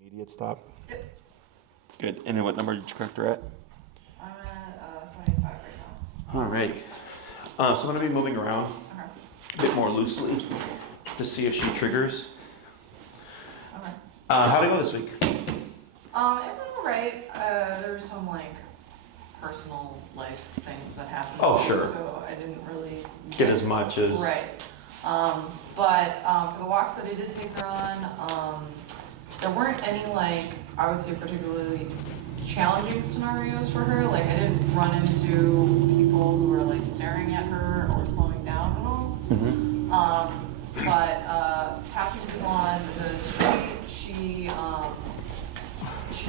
Immediate stop. Yep. Good. And then what number did you correct her at? I'm at 75 right now. Alrighty. So I'm going to be moving around Okay. a bit more loosely to see if she triggers. Okay. How'd it go this week? It went alright. There were some like personal life things that happened. Oh, sure. So I didn't really Get as much as... right. But for the walks that I did take her on, there weren't any like I would say particularly challenging scenarios for her. Like I didn't run into people who were like staring at her or slowing down at all. Mm-hmm. But passing people on the street, she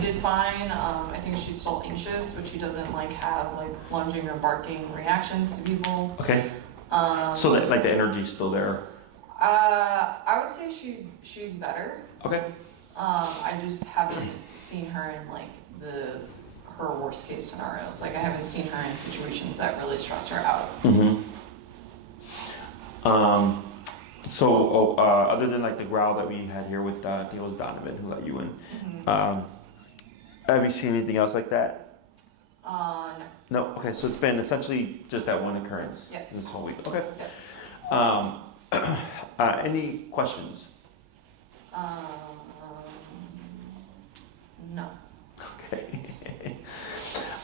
did fine. I think she's still anxious, but she doesn't like have like lunging or barking reactions to people. Okay. So that, like the energy's still there. I would say she's better. Okay. I just haven't seen her in like her worst case scenarios. Like I haven't seen her in situations that really stress her out. Mm-hmm. Other than like the growl that we had here with, I think it was Donovan who let you in. Mm-hmm. Have you seen anything else like that? No. No? Okay, so it's been essentially just that one occurrence this whole week. Okay. Any questions? No. Okay.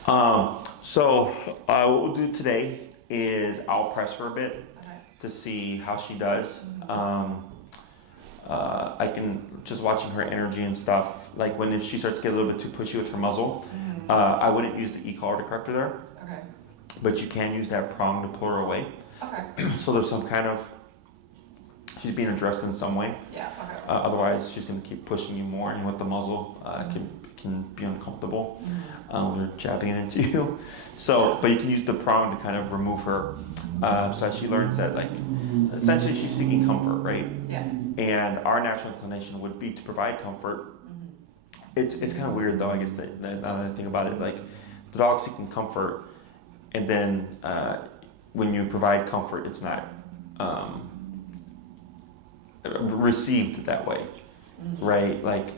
What we'll do today is I'll press her a bit to see how she does. I can, just watching her energy and stuff, like if she starts to get a little bit too pushy with her muzzle, I wouldn't use the e-collar to correct her there. Okay. But you can use that prong to pull her away. Okay. So there's some kind of, she's being addressed in some way. Yeah, okay. Otherwise, she's going to keep pushing you more, and with the muzzle, can be uncomfortable when they're jabbing it into you. So, but you can use the prong to kind of remove her. So as she learns that, like, essentially she's seeking comfort, right? Yeah. And our natural inclination would be to provide comfort. It's kind of weird though, I guess, that now that I think about it, like the dog's seeking comfort, and then when you provide comfort, it's not received that way, right? Like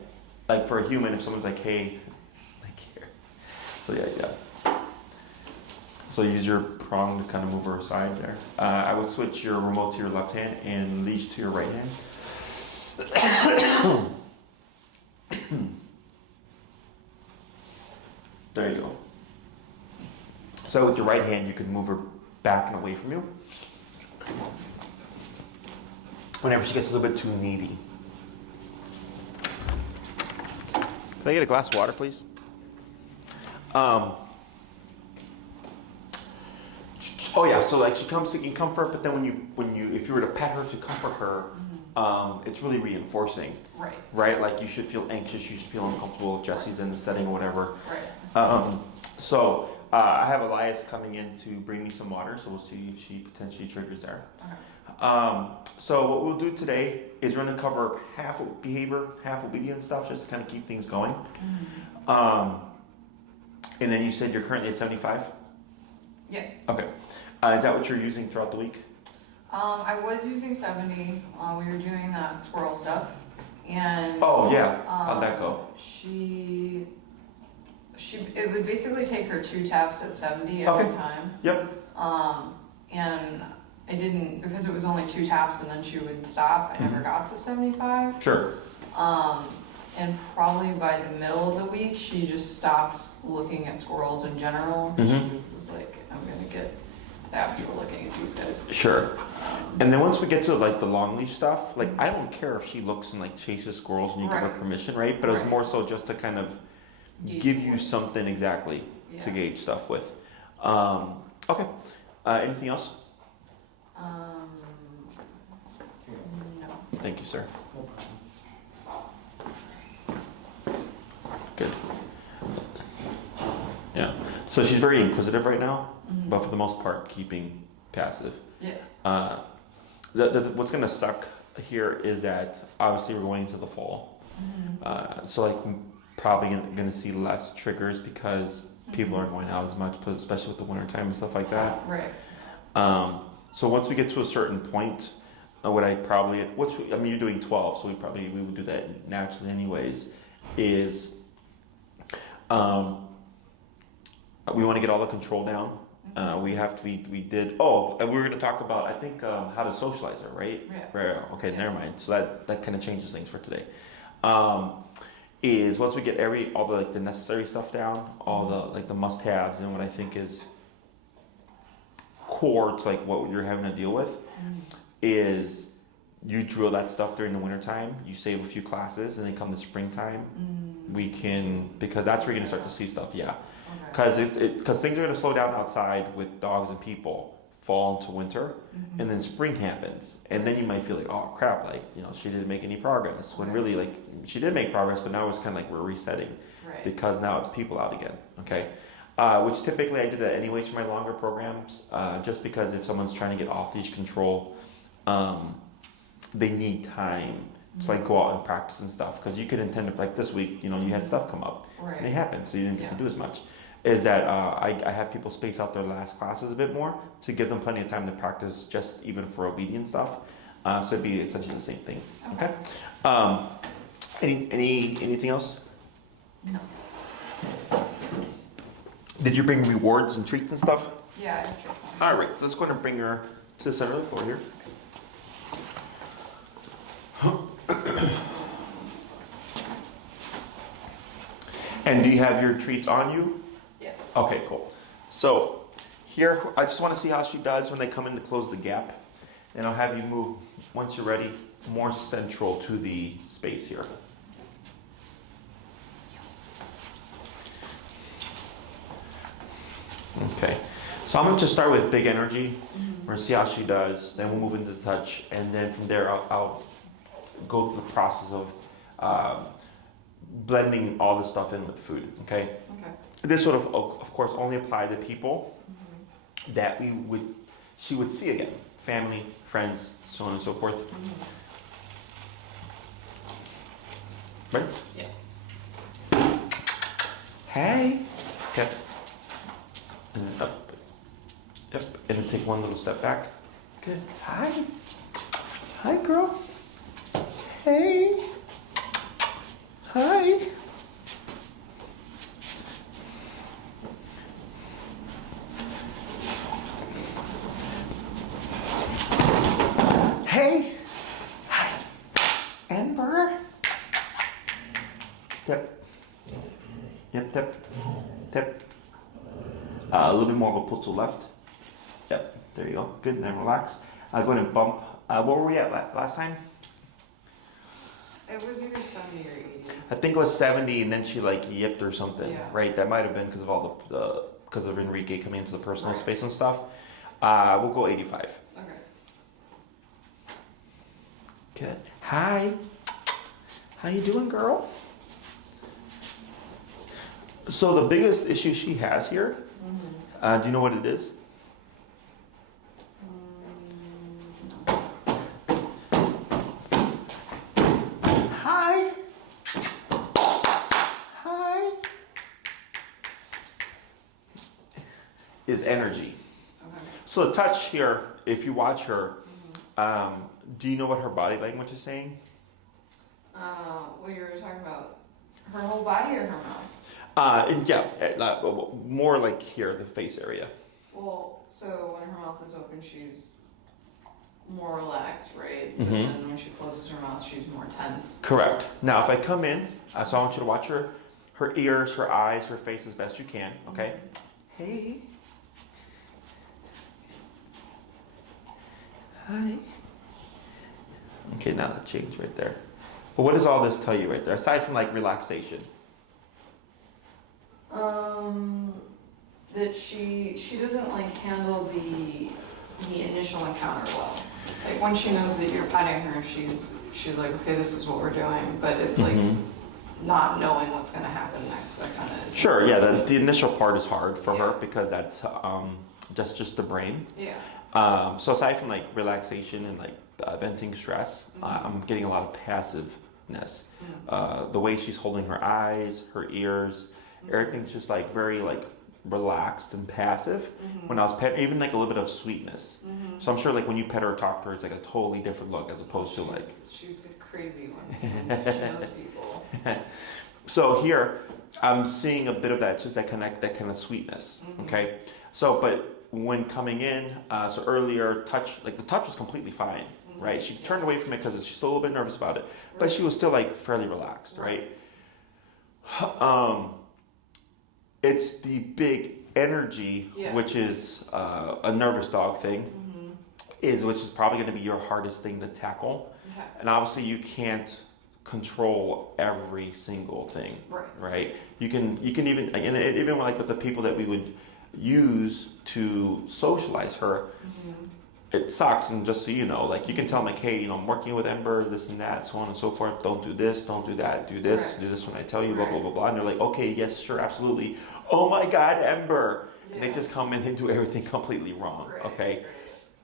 for a human, if someone's like, hey, like here. So yeah. So use your prong to kind of move her aside there. I would switch your remote to your left hand and leash to your right hand. There you go. So with your right hand, you can move her back and away from you. Whenever she gets a little bit too needy. Can I get a glass of water, please? Oh yeah, so like she comes seeking comfort, but then when you if you were to pet her to comfort her, it's really reinforcing. Right. Right? Like you should feel anxious, you should feel uncomfortable if Jesse's in the setting or whatever. Right. I have Elias coming in to bring me some water, so we'll see if she potentially triggers there. Okay. So what we'll do today is we're going to cover half behavior, half obedience stuff, just to kind of keep things going. And then you said you're currently at 75? Yeah. Okay. Is that what you're using throughout the week? I was using 70. We were doing that squirrel stuff, and Oh yeah. How'd that go? It would basically take her 2 taps at 70 every time. Yep. And I didn't, because it was only 2 taps and then she would stop. I never got to 75. Sure. And probably by the middle of the week, she just stopped looking at squirrels in general. She was like, I'm gonna get zapped for looking at these guys. Sure. And then once we get to like the long leash stuff, like I don't care if she looks and like chases squirrels and you give her permission, right? But it was more so just to kind of give you something exactly to gauge stuff with. Okay. Anything else? No. Thank you, sir. Good. Yeah. So she's very inquisitive right now, but for the most part, keeping passive. Yeah. What's gonna suck here is that obviously we're going into the fall, so like probably gonna see less triggers because people aren't going out as much, especially with the winter time and stuff like that. Right. So once we get to a certain point, you're doing 12, so we would do that naturally anyways. is we want to get all the control down. We did, and we were going to talk about, I think, how to socialize her, right? Yeah. Right. Okay, Yeah. never mind. So that kind of changes things for today. Is once we get all the like the necessary stuff down, all the like the must-haves, and what I think is core to like what you're having to deal with, is you drill that stuff during the wintertime, you save a few classes, and then come the springtime, we can, because that's where you're going to start to see stuff, yeah. Because things are going to slow down outside with dogs and people fall into winter, and then spring happens, and then you might feel like, oh crap, like, you know, she didn't make any progress, when really, like, she did make progress, but now it's kind of like we're resetting, because now it's people out again, okay? Which typically I do that anyways for my longer programs, just because if someone's trying to get off leash control, they need time to like go out and practice and stuff, because you could intend to, like this week, you know, you had stuff come up, and it happened, so you didn't get to do as much. Is that I have people space out their last classes a bit more to give them plenty of time to practice, just even for obedience stuff. So it'd be essentially the same thing. Okay. Anything else? No. Did you bring rewards and treats and stuff? Yeah, I have treats on. All right. So let's go ahead and bring her to the center of the floor here. And do you have your treats on you? Yeah. Okay, cool. So here, I just want to see how she does when they come in to close the gap. And I'll have you move, once you're ready, more central to the space here. Okay. So I'm going to just start with big energy. We're going to see how she does. Then we'll move into the touch. And then from there, I'll go through the process of blending all the stuff in with food. Okay? Okay. This would, of course, only apply to people that she would see again. Family, friends, so on and so forth. Right? Yeah. Hey. Okay. And then up. Yep. And then take one little step back. Good. Hi. Hi, girl. Hey. Hi. Hey. Hi. Ember. Tip. Yep, tip. Tip. A little bit more of a pull to the left. Yep, there you go. Good, and then relax. I'll go ahead and bump. What were we at last time? It was either 70 or 80. I think it was 70, and then she like yipped or something, right? That might have been because of all because of Enrique coming into the personal space and stuff. We'll go 85. Okay. Good. Hi. How you doing, girl? So the biggest issue she has here, do you know what it is? Hi. Hi. Is energy. Okay. So the touch here, if you watch her, do you know what her body language is saying? What you were talking about, her whole body or her mouth? More like here, the face area. Well, so when her mouth is open, she's more relaxed, right? But then when she closes her mouth, she's more tense. Correct. Now, if I come in, so I want you to watch her ears, her eyes, her face as best you can, okay? Hey. Hi. Okay, now that changed right there. But what does all this tell you right there, aside from like relaxation? That she doesn't like handle the initial encounter well. Like when she knows that you're petting her, she's like, okay, this is what we're doing. But it's like not knowing what's going to happen next. That kind of is. Sure. Yeah. The initial part is hard for her because that's just the brain. Yeah. So aside from like relaxation and like venting stress, I'm getting a lot of passiveness. The way she's holding her eyes, her ears, everything's just like very like relaxed and passive. When I was petting, even like a little bit of sweetness. So I'm sure like when you pet her or talk to her, it's like a totally different look as opposed to like. She's crazy when she knows people. So here, I'm seeing a bit of that, just that kind of sweetness. Okay. So, but when coming in, so earlier touch, like the touch was completely fine, right? She turned away from it because she's still a little bit nervous about it, but she was still like fairly relaxed, right? It's the big energy, which is a nervous dog thing, which is probably going to be your hardest thing to tackle. Okay. And obviously you can't control every single thing, right? You can even, and even like with the people that we would use to socialize her, it sucks. And just so you know, like you can tell them like, hey, I'm working with Ember, this and that, so on and so forth. Don't do this, don't do that, do this, do this when I tell you, blah, blah, blah, blah. And they're like, okay, yes, sure, absolutely. Oh my God, Ember. And they just come in and do everything completely wrong, okay?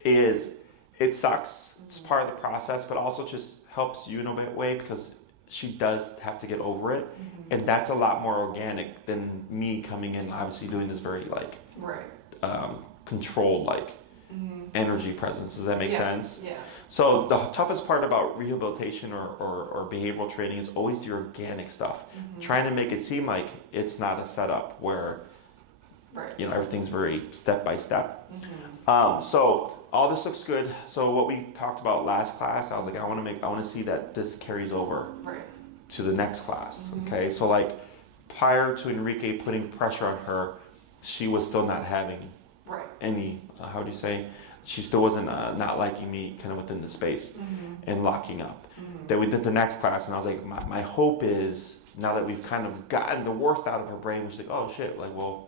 It sucks. It's part of the process, but also just helps you in a way because she does have to get over it. And that's a lot more organic than me coming in, obviously doing this very like controlled like energy presence. Does that make sense? Yeah. So the toughest part about rehabilitation or behavioral training is always the organic stuff. Trying to make it seem like it's not a setup where everything's very step by step. So all this looks good. So what we talked about last class, I was like, I want to see that this carries over to the next class. Okay. So like prior to Enrique putting pressure on her, she was still not having any, how do you say? She still wasn't not liking me kind of within the space and locking up. Then we did the next class and I was like, my hope is now that we've kind of gotten the worst out of her brain, she's like, oh shit, like, well,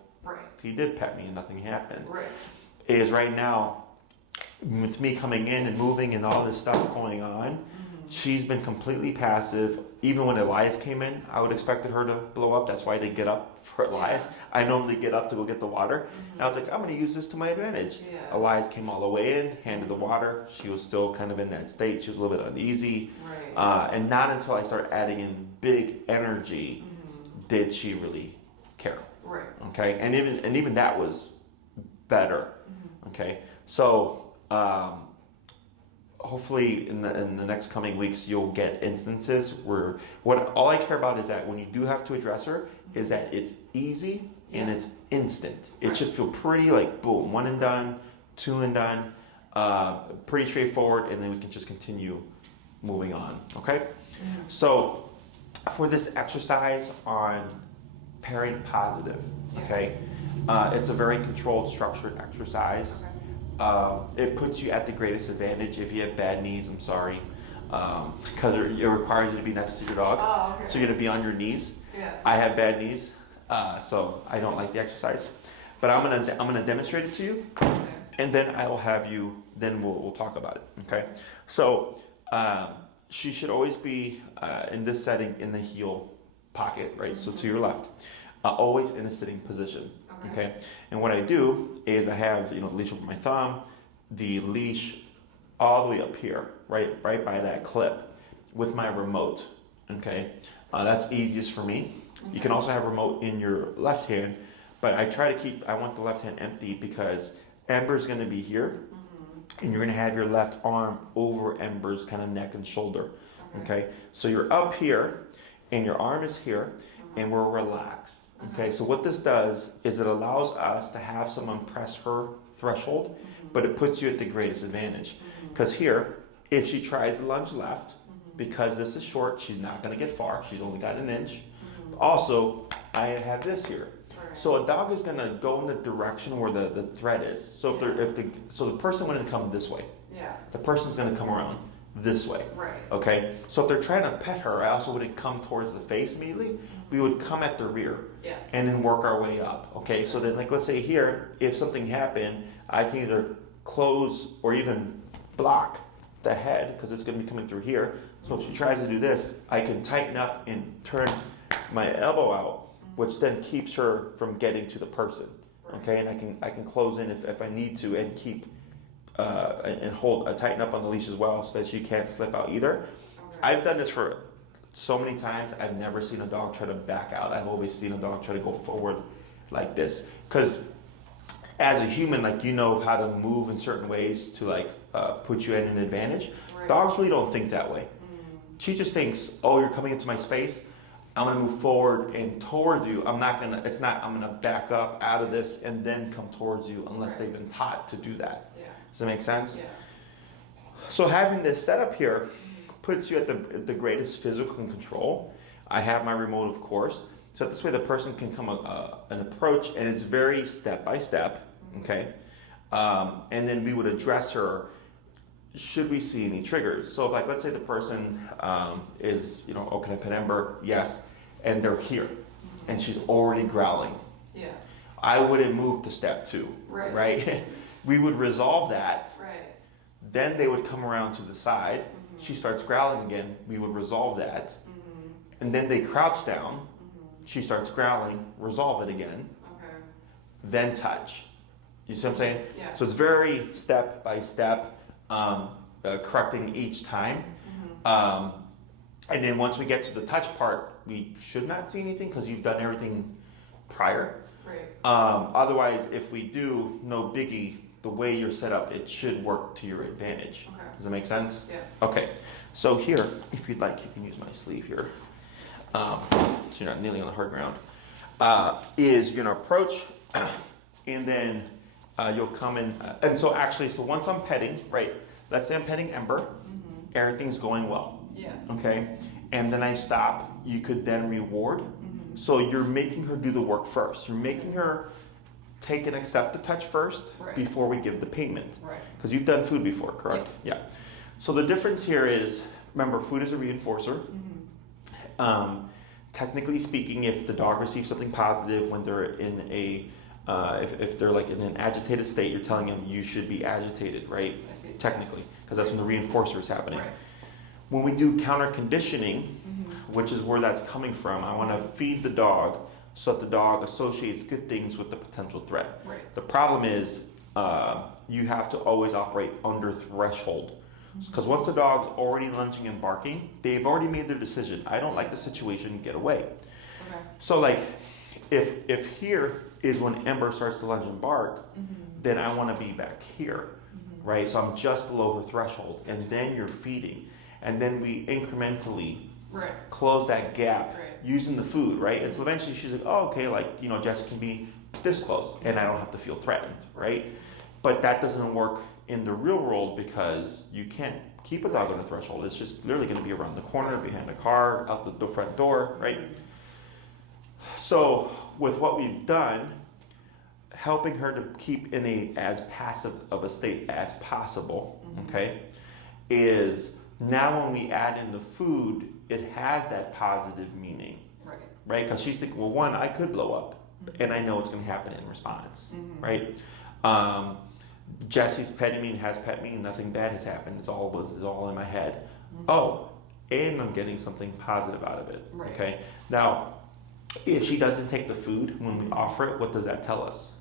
he did pet me and nothing happened. Is right now, with me coming in and moving and all this stuff going on, she's been completely passive. Even when Elias came in, I would expected her to blow up. That's why I didn't get up for Elias. I normally get up to go get the water. And I was like, I'm going to use this to my advantage. Elias came all the way in, handed the water. She was still kind of in that state. She was a little bit uneasy. And not until I started adding in big energy did she really care. Okay, and even that was better. Okay, so hopefully in the next coming weeks you'll get instances where all I care about is that when you do have to address her is that it's easy and it's instant. It should feel pretty like boom, 1 and done, 2 and done, pretty straightforward, and then we can just continue moving on. Okay, so for this exercise on pairing positive, okay, it's a very controlled, structured exercise. It puts you at the greatest advantage if you have bad knees. I'm sorry, because it requires you to be next to your dog. So you're gonna be on your knees. I have bad knees, so I don't like the exercise. But I'm gonna demonstrate it to you, and then I will have you. Then we'll talk about it. Okay. So she should always be in this setting in the heel pocket, right? So to your left, always in a sitting position. Okay, and what I do is I have the leash over my thumb, the leash all the way up here, right by that clip, with my remote. Okay, that's easiest for me. You can also have remote in your left hand, but I want the left hand empty because Ember's going to be here, and you're going to have your left arm over Ember's kind of neck and shoulder. Okay, so you're up here, and your arm is here, and we're relaxed. Okay, so what this does is it allows us to have someone press her threshold, but it puts you at the greatest advantage. Because here, if she tries to lunge left, because this is short, she's not going to get far. She's only got an inch. Also, I have this here. So a dog is going to go in the direction where the thread is. So the person wouldn't come this way. The person's going to come around this way. Okay, so if they're trying to pet her, I also wouldn't come towards the face immediately. We would come at the rear and then work our way up. Okay, so then like let's say here, if something happened, I can either close or even block the head because it's going to be coming through here. So if she tries to do this, I can tighten up and turn my elbow out, which then keeps her from getting to the person. Okay, and I can close in if I need to and keep and tighten up on the leash as well so that she can't slip out either. I've done this for so many times. I've never seen a dog try to back out. I've always seen a dog try to go forward like this. Because as a human, like you know how to move in certain ways to like put you at an advantage. Dogs really don't think that way. She just thinks, oh, you're coming into my space. I'm gonna move forward and towards you. I'm gonna back up out of this and then come towards you unless Right. they've been taught to do that. Yeah. Does that make sense? Yeah. So having this setup here puts you at the greatest physical control. I have my remote, of course. So this way the person can come an approach, and it's very step by step, okay? And then we would address her should we see any triggers. So if, like, let's say the person is, oh, can I pet Ember? Yes. And they're here, and she's already growling. Yeah. I wouldn't move to step 2, right? We would resolve that. Right. Then they would come around to the side. She starts growling again. We would resolve that. And then they crouch down. She starts growling. Resolve it again. Okay. Then touch. You see what I'm saying? Yeah. So it's very step by step, correcting each time. And then once we get to the touch part, we should not see anything because you've done everything prior. Right. Otherwise, if we do, no biggie. The way you're set up, it should work to your advantage. Okay. Does that make sense? Yeah. Okay. So here, if you'd like, you can use my sleeve here. So you're not kneeling on the hard ground. Is you're gonna approach, and then you'll come in. And so actually, so once I'm petting, right? Let's say I'm petting Ember. Everything's going well. Yeah. Okay. And then I stop. You could then reward. So you're making her do the work first. You're making her take and accept the touch first before we give the payment. Right. Because you've done food before, correct? Yeah. So the difference here is, remember, food is a reinforcer. Technically speaking, if the dog receives something positive when they're in a, if they're like in an agitated state, you're telling them you should be agitated, right? I see. Technically, because that's when the reinforcer is happening. Right. When we do counter conditioning, which is where that's coming from, I want to feed the dog so that the dog associates good things with the potential threat. Right. The problem is you have to always operate under threshold. Because once the dog's already lunging and barking, they've already made their decision. I don't like the situation, get away. Okay. So like, if here is when Ember starts to lunge and bark, then I want to be back here, right? So I'm just below her threshold, and then you're feeding. And then we incrementally close that gap using the food, right? Until eventually she's like, oh, okay, like, Jess can be this close, and I don't have to feel threatened, right? But that doesn't work in the real world because you can't keep a dog on a threshold. It's just literally going to be around the corner, behind a car, out the front door, right? So with what we've done, helping her to keep in a as passive of a state as possible, okay, is now when we add in the food, it has that positive meaning, right? Because she's thinking, well, one, I could blow up, and I know what's going to happen in response, right? Jesse's petting me and has pet me, and nothing bad has happened. It's all in my head. Oh, and I'm getting something positive out of it. Okay. Now, if she doesn't take the food when we offer it, what does that tell us?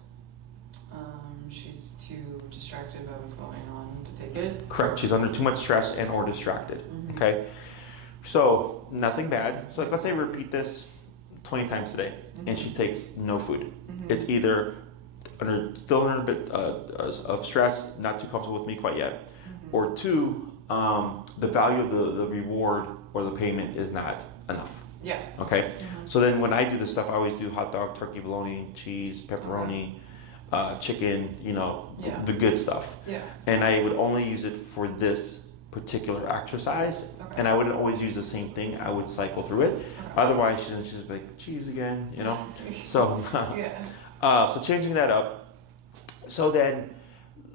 She's too distracted by what's going on to take it. Correct. She's under too much stress and or distracted. Okay. So nothing bad. So let's say we repeat this 20 times a day, and she takes no food. It's either still under a bit of stress, not too comfortable with me quite yet, or two, the value of the reward or the payment is not enough. Yeah. Okay. So then when I do this stuff, I always do hot dog, turkey, bologna, cheese, pepperoni, chicken, the good stuff. Yeah. And I would only use it for this particular exercise, and I wouldn't always use the same thing. I would cycle through it. Otherwise, she's just like, cheese again, So, so changing that up. So then,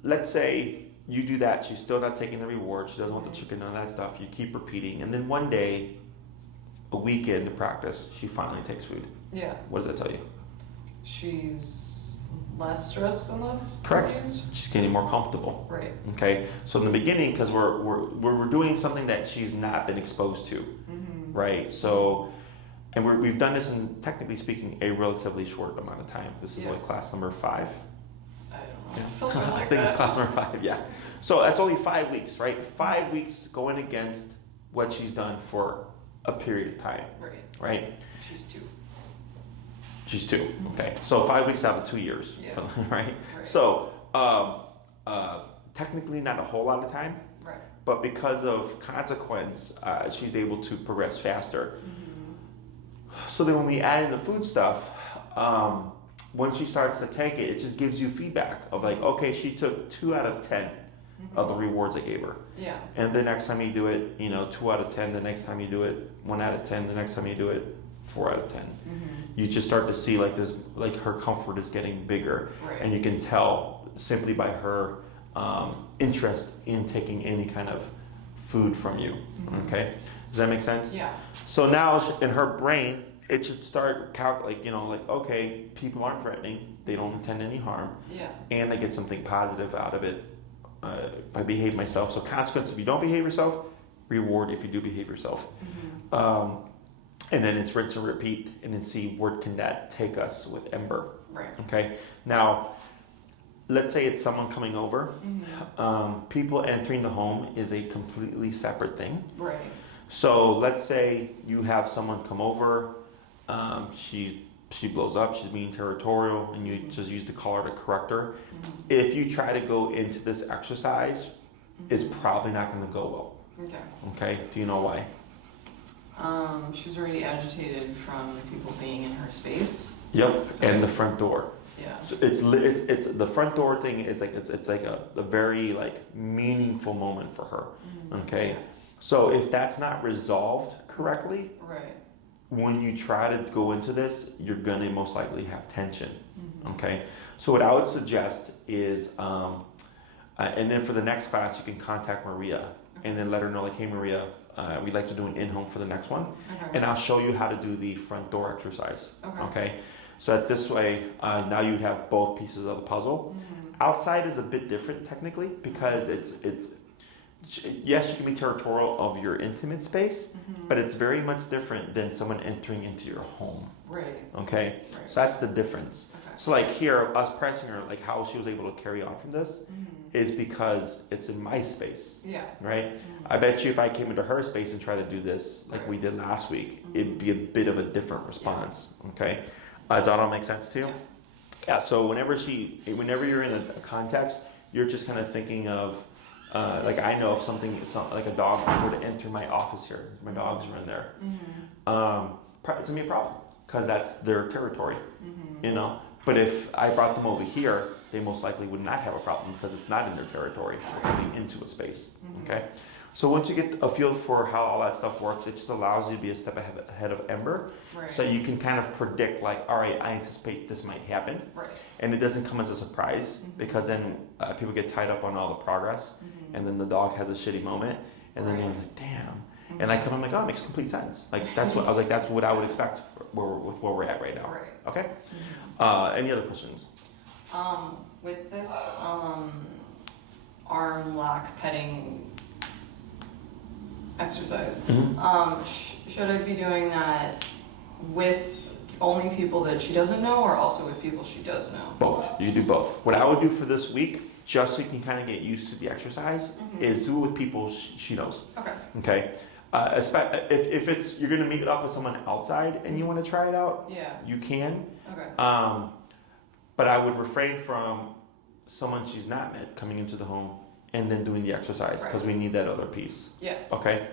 let's say you do that. She's still not taking the reward. She doesn't want the chicken, none of that stuff. You keep repeating, and then one day, a week into practice, she finally takes food. Yeah. What does that tell you? She's less stressed and less Correct. confused. She's getting more comfortable. Right. Okay. So in the beginning, because we're doing something that she's not been exposed to, right? So, and we've done this in, technically speaking, a relatively short amount of time. This is like class number 5. I don't know. Something like I think it's class number 5. Yeah. So that's only 5 weeks, right? 5 weeks going against what she's done for a period of time. Right. Right. She's 2. She's 2. Okay. So 5 weeks out of 2 years. Yeah. Right. So technically not a whole lot of time. Right. But because of consequence, she's able to progress faster. So then when we add in the food stuff, when she starts to take it, it just gives you feedback of like, okay, she took 2 out of 10 of the rewards I gave her. Yeah. And the next time you do it, 2 out of 10. The next time you do it, 1 out of 10. The next time you do it, 4 out of 10. You just start to see like this, like her comfort is getting bigger, Right. and you can tell simply by her interest in taking any kind of food from you. Okay, does that make sense? Yeah. So now in her brain, it should start calculating, like, okay, people aren't threatening, they don't intend any harm, Yeah. and I get something positive out of it if I behave myself. So consequence, if you don't behave yourself, reward if you do behave yourself. And then it's rinse and repeat, and then see where can that take us with Ember. Right. Okay. Now, let's say it's someone coming over. People entering the home is a completely separate thing. Right. So let's say you have someone come over. She blows up. She's being territorial, and you just use the collar to correct her. If you try to go into this exercise, it's probably not going to go well. Okay. Okay. Do you know why? She's already agitated from people being in her space. Yep. So, And the front door. yeah. So it's the front door thing is like it's like a very like meaningful moment for her. Okay. So if that's not resolved correctly, Right. when you try to go into this, you're gonna most likely have tension. Okay. So what I would suggest is, and then for the next class, you can contact Maria and then let her know like, hey Maria, we'd like to do an in-home for the next one, Okay. and I'll show you how to do the front door exercise. Okay. Okay. So that this way, now you have both pieces of the puzzle. Outside is a bit different technically because it's yes, you can be territorial of your intimate space, but it's very much different than someone entering into your home. Right. Okay, Right. so that's the difference. Okay. So like here, us pressing her, like how she was able to carry on from this is because it's in my space, Yeah. right? I bet you if I came into her space and tried to do this like we did last week, it'd be a bit of a different response. Okay, does that all make sense to you? Yeah. So whenever you're in a context, you're just kind of thinking of. Like I know if it's not like a dog were to enter my office here, my dogs are in there. It's gonna be a problem because that's their territory, But if I brought them over here, they most likely would not have a problem because it's not in their territory. They're coming into a space. Okay. So once you get a feel for how all that stuff works, it just allows you to be a step ahead of Ember. Right. So you can kind of predict like, all right, I anticipate this might happen. Right. And it doesn't come as a surprise because then people get tied up on all the progress, and then the dog has a shitty moment, and then they're like, damn. And I come, I'm like, oh, it makes complete sense. Like that's what I was like. That's what I would expect with where we're at right now. Right. Okay. Any other questions? With this arm lock petting exercise, should I be doing that with only people that she doesn't know, or also with people she does know? Both. You can do both. What I would do for this week, just so you can kind of get used to the exercise, is do it with people she knows. Okay. Okay. If it's you're gonna meet up with someone outside and you want to try it out, Yeah. you can. Okay. But I would refrain from someone she's not met coming into the home and then doing the exercise because we need that other piece. Yeah. Okay.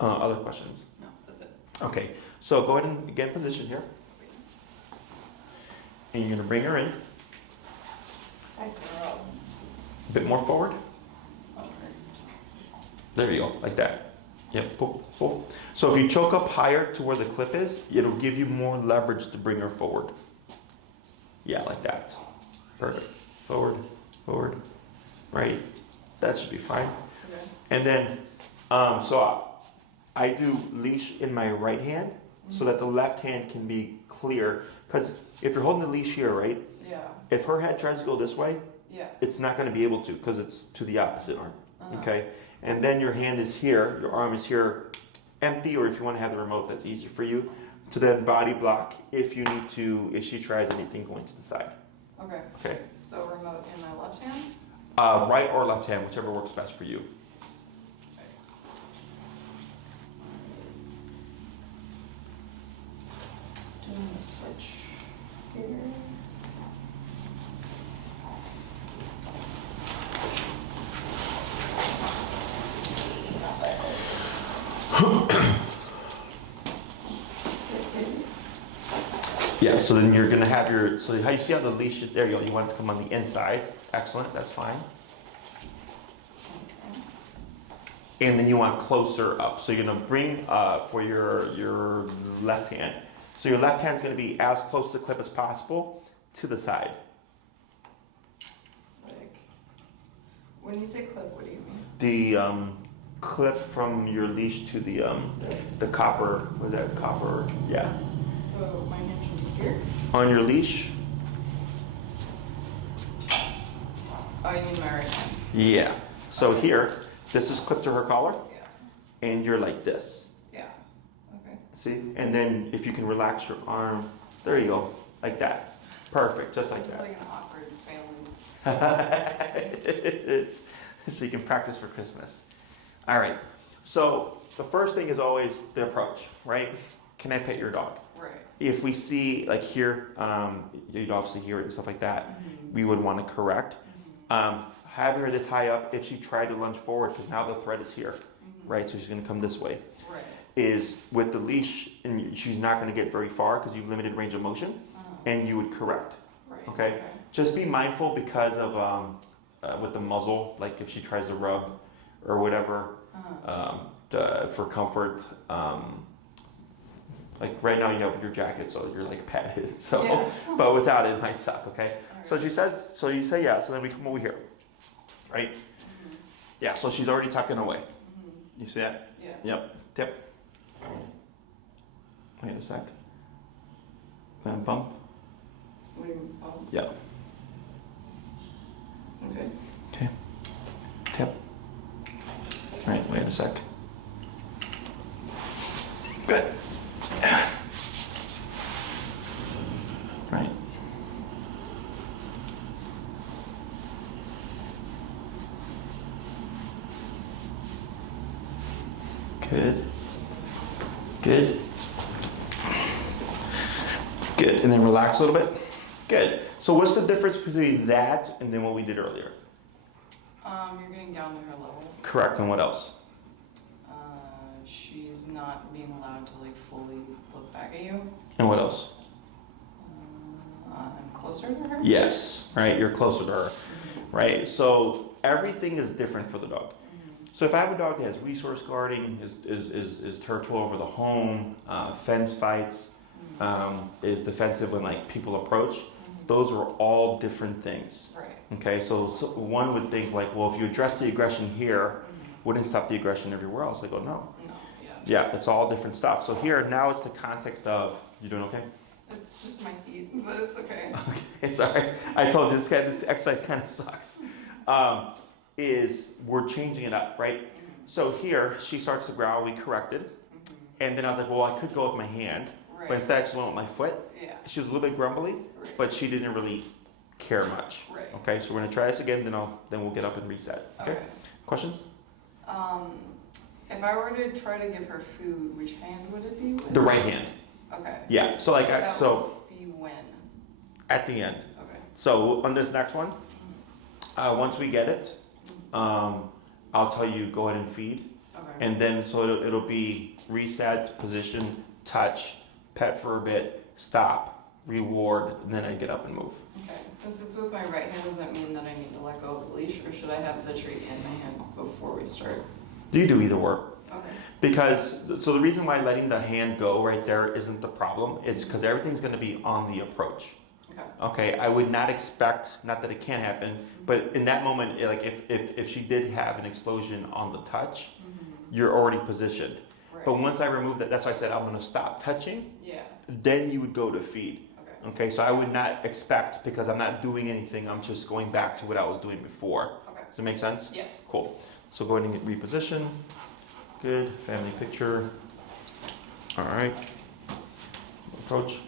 Other questions? No, that's it. Okay. So go ahead and get in position here, and you're gonna bring her in a bit more forward. There you go, like that. Yep. Pull, pull. So if you choke up higher to where the clip is, it'll give you more leverage to bring her forward. Yeah, like that. Perfect. Forward, forward, right. That should be fine. Okay. And then, so I do leash in my right hand so that the left hand can be clear. Because if you're holding the leash here, right? Yeah. If her head tries to go this way, Yeah. it's not going to be able to because it's to the opposite arm. Okay. And then your hand is here, your arm is here, empty, or if you want to have the remote, that's easier for you. To then body block if you need to, if she tries anything going to the side. Okay. Okay. So remote in my left hand? Right or left hand, whichever works best for you. Doing the switch here. Yeah, so then you're gonna have your, so how you see how the leash, there you go, you want it to come on the inside. Excellent, that's fine. And then you want closer up. So you're gonna bring for your left hand. So your left hand's gonna be as close to the clip as possible to the side. Like, when you say clip, what do you mean? The clip from your leash to the copper, what is that, copper, yeah. So my hand should be here? On your leash, Oh, you mean my right hand? yeah. So here, this is clipped to her collar, Yeah. and you're like this. Yeah. Okay. See? And then if you can relax your arm, there you go, like that. Perfect, just like This is that. like an awkward family. It's, so you can practice for Christmas. All right. So the first thing is always the approach, right? Can I pet your dog? Right. If we see like here, you'd obviously hear it and stuff like that, Mm-hmm. we would want to correct. Having her this high up, if she tried to lunge forward, because now the thread is here, right? So she's going to come this way. Right. Is with the leash, and she's not going to get very far because you've limited range of motion, and you would correct. Right. Okay? Just be mindful because of with the muzzle, like if she tries to rub or whatever, for comfort. Like right now you have your jacket, so you're like padded. So, Yeah. but without it might suck. Okay? Alright. So she says. So you say yeah. So then we come over here, right? Yeah. So she's already tucking away. You see that? Yeah. Yep. Tip. Wait a sec. Then bump. What do you mean? Oh, Yep. okay. Okay. Tip. Right. Wait a sec. Good. Right. Good. Good. Good. And then relax a little bit. Good. So what's the difference between that and then what we did earlier? You're getting down to her level. Correct. And what else? She's not being allowed to like fully look back at you. And what else? I'm closer to her. Yes. Right. You're closer to her. Right. So everything is different for the dog. So if I have a dog that has resource guarding, is territorial over the home, fence fights, is defensive when like people approach, those are all different things. Right. Okay, so one would think like, well, if you address the aggression here, wouldn't stop the aggression everywhere else. They go, no. No. Yeah, it's all different stuff. So here, now it's the context of, you doing okay? It's just my feet, but it's okay. Okay, sorry. I told you this exercise kind of sucks. Is we're changing it up, right? So here, she starts to growl, we corrected. And then I was like, well, I could go with my hand. Right. But instead I just went with my foot. Yeah. She was a little bit grumbly, Right. but she didn't really care much. Right. Okay, so we're gonna try this again, then we'll get up and reset. Okay? Questions? If I were to try to give her food, which hand would it be with? The right hand. Okay. Yeah. So like That so would be when? at the end. Okay. So on this next one, once we get it, I'll tell you go ahead and feed, Okay. and then so it'll be reset, position, touch, pet for a bit, stop, reward, and then I get up and move. Okay. Since it's with my right hand, does that mean that I need to let go of the leash, or should I have the treat in my hand before we start? You do either work. Okay. Because, so the reason why letting the hand go right there isn't the problem, is because everything's gonna be on the approach. Okay. Okay, I would not expect, not that it can't happen, but in that moment, like if she did have an explosion on the touch, you're already positioned. Right. But once I remove that, that's why I said I'm gonna stop touching, Yeah. then you would go to feed. Okay. Okay, so I would not expect, because I'm not doing anything, I'm just going back to what I was doing before. Okay. Does that make sense? Yeah. Cool. So go ahead and get reposition. Good. Family picture. All right. Approach.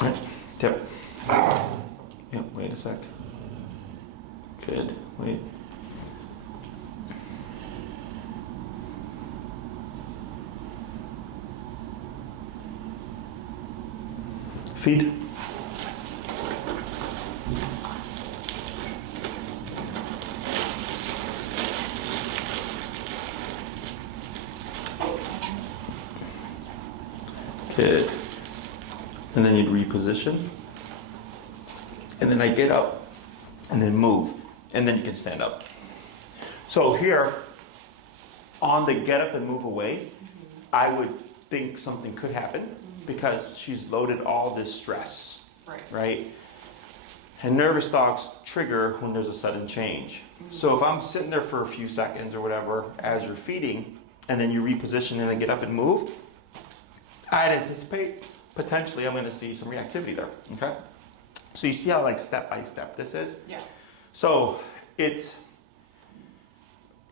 All right. Tip. Yep. Wait a sec. Good. Wait. Feed. Good. And then you'd reposition. And then I get up and then move. And then you can stand up. So here, on the get up and move away, I would think something could happen because she's loaded all this stress, right? And nervous dogs trigger when there's a sudden change. So if I'm sitting there for a few seconds or whatever as you're feeding, and then you reposition and then get up and move, I'd anticipate potentially I'm going to see some reactivity there. Okay. So you see how like step by step this is? Yeah. So it's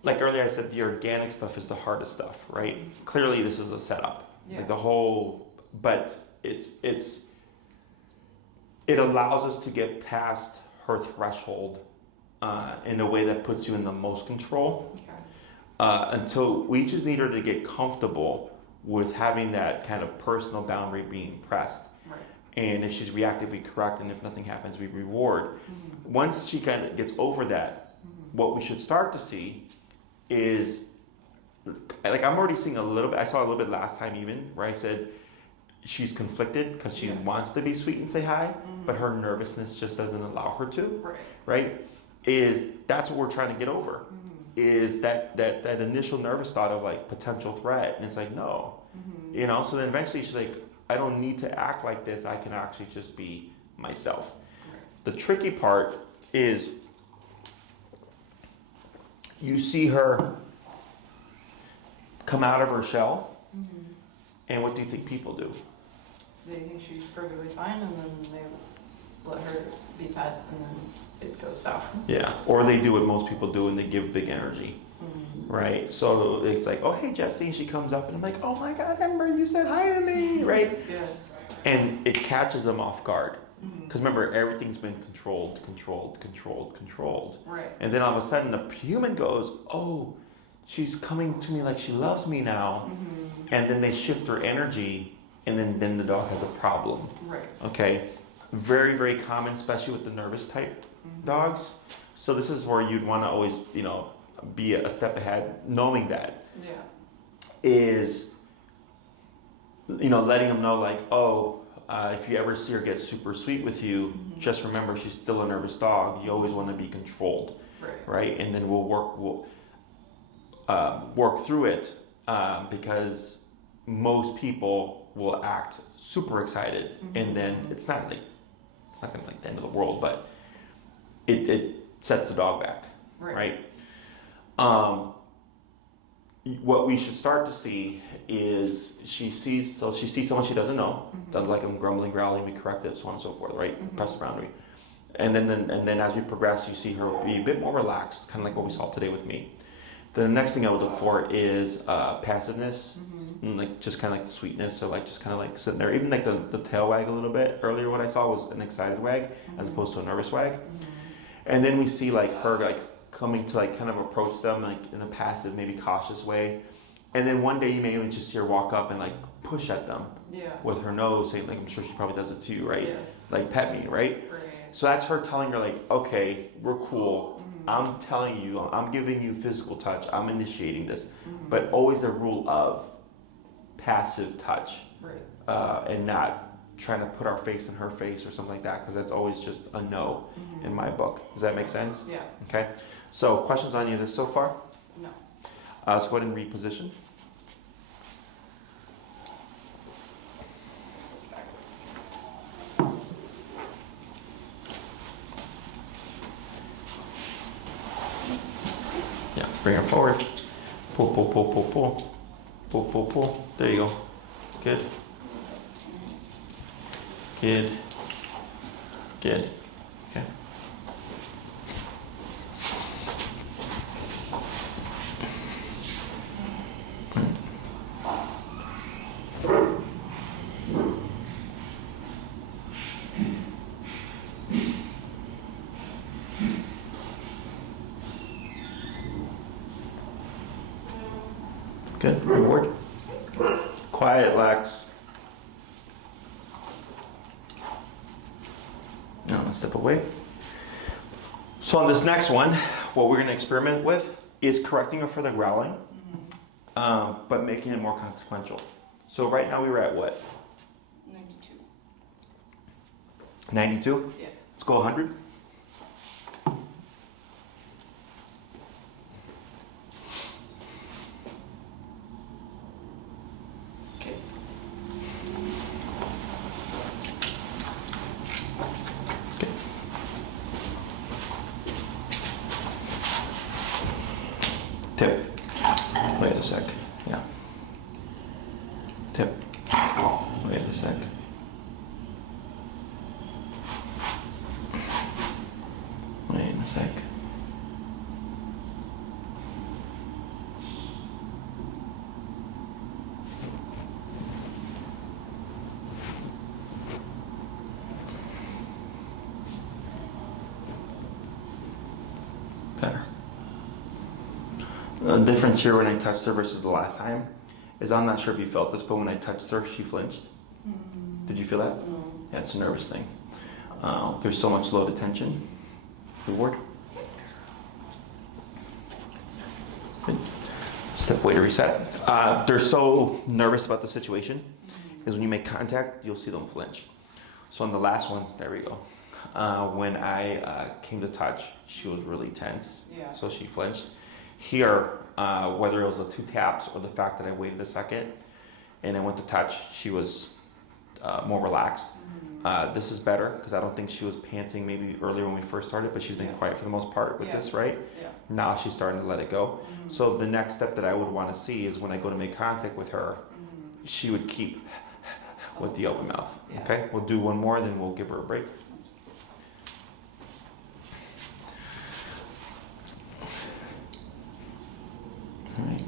like earlier I said, the organic stuff is the hardest stuff, right? Clearly this is a setup. Yeah. Like the whole, but it allows us to get past her threshold in a way that puts you in the most control. Okay. Until we just need her to get comfortable with having that kind of personal boundary being pressed. Right. And if she's reactive, we correct, and if nothing happens, we reward. Once she kind of gets over that, what we should start to see is, like I'm already seeing a little bit, I saw a little bit last time even, where I said she's conflicted because she wants to be sweet and say hi, but her nervousness just doesn't allow her to, right? That's what we're trying to get over. Is that initial nervous thought of like potential threat, and it's like no, you know. So then eventually she's like, I don't need to act like this. I can actually just be myself. The tricky part is you see her come out of her shell, and what do you think people do? They think she's perfectly fine, and then they let her be pet, and then it goes south. Yeah, or they do what most people do, and they give big energy, right? So it's like, oh, hey, Jesse, and she comes up, and I'm like, oh my God, Ember, you said hi to me, right? Yeah. And it catches them off guard. Because remember, everything's been controlled. Right. And then all of a sudden, the human goes, oh, she's coming to me like she loves me now. And then they shift her energy, and then the dog has a problem. Right. Okay? Very, very common, especially with the nervous type dogs. So this is where you'd want to always, you know, be a step ahead, knowing that. Yeah. Is, you know, letting them know like, oh, if you ever see her get super sweet with you, just remember she's still a nervous dog. You always want to be controlled, right? And then we'll work through it because most people will act super excited, and then it's not gonna like the end of the world, but it sets the dog back, right? What we should start to see is she sees someone she doesn't know, does like I'm grumbling, growling, we correct it, so on and so forth, right? Press the boundary. And then as we progress, you see her be a bit more relaxed, kind of like what we saw today with me. The next thing I would look for is passiveness, and like just kind of like the sweetness, so like just kind of like sitting there, even like the tail wag a little bit. Earlier what I saw was an excited wag as opposed to a nervous wag. And then we see like her like coming to like kind of approach them like in a passive, maybe cautious way. And then one day you may even just see her walk up and like push at them with her nose, saying like, I'm sure she probably does it too, right? Yes. Like pet me, right? So that's her telling her like, okay, we're cool. I'm telling you, I'm giving you physical touch. I'm initiating this, but always the rule of passive touch, and not trying to put our face in her face or something like that, because that's always just a no in my book. Does that make sense? Yeah. Okay. So questions on any of this so far? No. Let's go ahead and reposition. It's backwards. Yeah, bring her forward. Pull, pull, pull, pull, pull. Pull, pull, pull. There you go. Good. Good. Good. Okay. Good. Reward. Quiet, Lex. Now let's step away. So on this next one, what we're going to experiment with is correcting her for the growling, but making it more consequential. So right now we were at what? 92? Yeah. Let's go 100. Okay. Okay. Tip. Wait a sec. Yeah. Tip. Wait a sec. Wait a sec. Better. The difference here when I touched her versus the last time is I'm not sure if you felt this, but when I touched her, she flinched. Did you feel that? Yeah, it's a nervous thing. There's so much low tension. Reward. Good. Step way to reset. They're so nervous about the situation is when you make contact, you'll see them flinch. So on the last one, there we go. When I came to touch, she was really tense. Yeah. So she flinched. Here, whether it was the 2 taps or the fact that I waited a second and I went to touch, she was more relaxed. This is better because I don't think she was panting maybe earlier when we first started, but she's been quiet for the most part with this, right? Yeah. Now she's starting to let it go. So the next step that I would want to see is when I go to make contact with her, she would keep with the open mouth. Yeah. Okay, we'll do one more, then we'll give her a break. All right.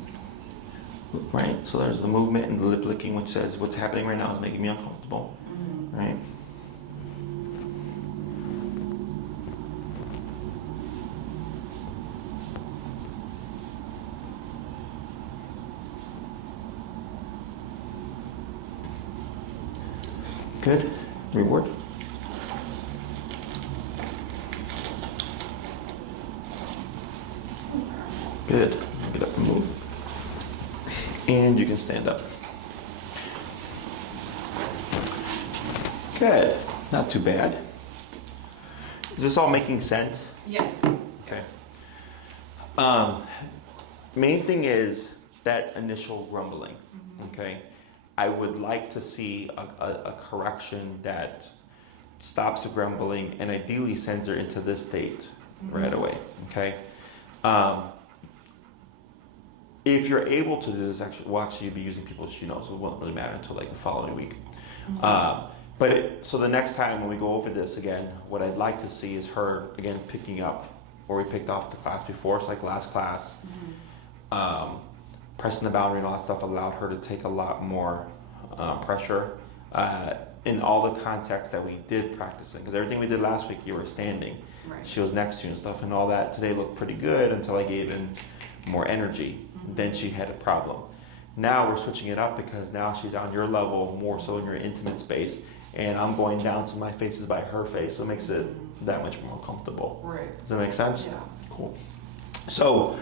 Right, so there's the movement and the lip licking, which says what's happening right now is making me uncomfortable. Right? Good. Reward. Good. Get up and move. And you can stand up. Good. Not too bad. Is this all making sense? Yeah. Okay. Main thing is that initial grumbling. Okay. I would like to see a correction that stops the grumbling and ideally sends her into this state right away. Okay. If you're able to do this, actually you'll be using people that she knows, so it won't really matter until like the following week. So the next time when we go over this again, what I'd like to see is her again picking up where we picked off the class before, so like last class. Pressing the boundary and all that stuff allowed her to take a lot more pressure in all the contexts that we did practice in. Because everything we did last week, you were standing. Right. She was next to you and stuff, and all that today looked pretty good until I gave in more energy. Then she had a problem. Now we're switching it up because now she's on your level, more so in your intimate space, and I'm going down to my face is by her face, so it makes it that much more comfortable. Right. Does that make sense? Yeah. Cool. So